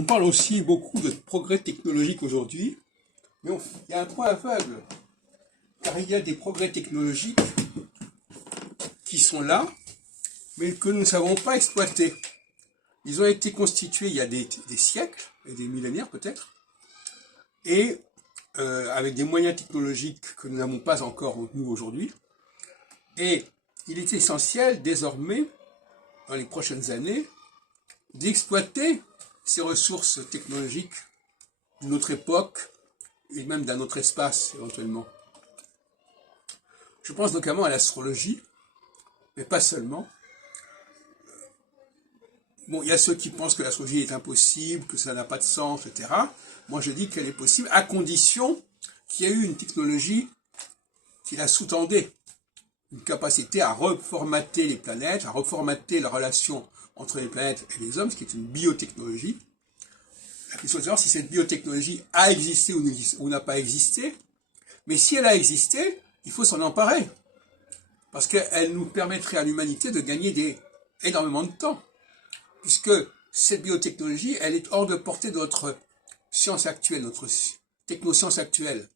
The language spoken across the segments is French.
On parle aussi beaucoup de progrès technologiques aujourd'hui, mais il y a un point aveugle, car il y a des progrès technologiques qui sont là, mais que nous ne savons pas exploiter. Ils ont été constitués il y a des siècles, et des millénaires peut-être, et avec des moyens technologiques que nous n'avons pas encore nous aujourd'hui. Et il est essentiel désormais, dans les prochaines années, d'exploiter ces ressources technologiques de notre époque et même d'un autre espace éventuellement. Je pense notamment à l'astrologie, mais pas seulement. Bon, il y a ceux qui pensent que l'astrologie est impossible, que ça n'a pas de sens, etc. Moi, je dis qu'elle est possible à condition qu'il y ait eu une technologie qui la sous-tendait, une capacité à reformater les planètes, à reformater la relation entre les planètes et les hommes, ce qui est une biotechnologie. La question est de savoir si cette biotechnologie a existé ou n'a pas existé. Mais si elle a existé, il faut s'en emparer. Parce qu'elle nous permettrait à l'humanité de gagner énormément de temps. Puisque cette biotechnologie, elle est hors de portée de notre science actuelle, notre technoscience actuelle.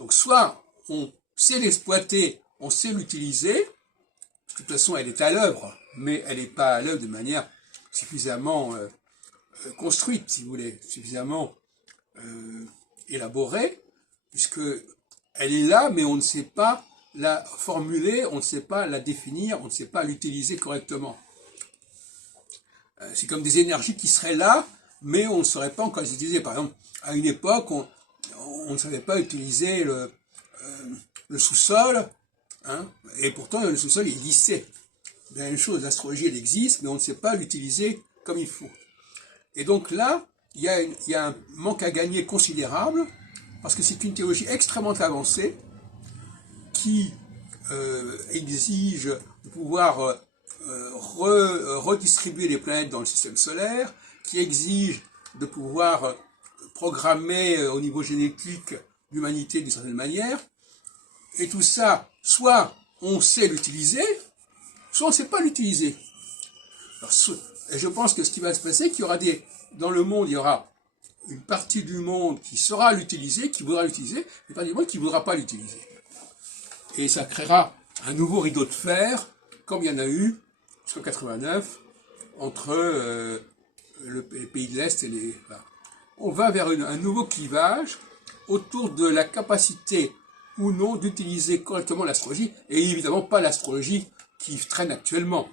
Donc soit on sait l'exploiter, on sait l'utiliser, de toute façon elle est à l'œuvre, mais elle n'est pas à l'œuvre de manière suffisamment construite, si vous voulez, suffisamment élaborée, puisque elle est là, mais on ne sait pas la formuler, on ne sait pas la définir, on ne sait pas l'utiliser correctement. C'est comme des énergies qui seraient là, mais on ne saurait pas encore les utiliser. Par exemple, à une époque, on ne savait pas utiliser le sous-sol, hein, et pourtant le sous-sol il existait. La même chose, l'astrologie elle existe, mais on ne sait pas l'utiliser comme il faut. Et donc là, il y a un manque à gagner considérable, parce que c'est une théologie extrêmement avancée, qui exige de pouvoir redistribuer les planètes dans le système solaire, qui exige de pouvoir programmer au niveau génétique l'humanité d'une certaine manière, et tout ça, soit on sait l'utiliser, soit on ne sait pas l'utiliser. Et je pense que ce qui va se passer, qu'il y aura dans le monde, il y aura une partie du monde qui saura l'utiliser, qui voudra l'utiliser, et une partie du monde qui ne voudra pas l'utiliser. Et ça créera un nouveau rideau de fer, comme il y en a eu jusqu'en 89, entre les pays de l'Est et les... Voilà. On va vers un nouveau clivage autour de la capacité ou non d'utiliser correctement l'astrologie, et évidemment pas l'astrologie qui traîne actuellement.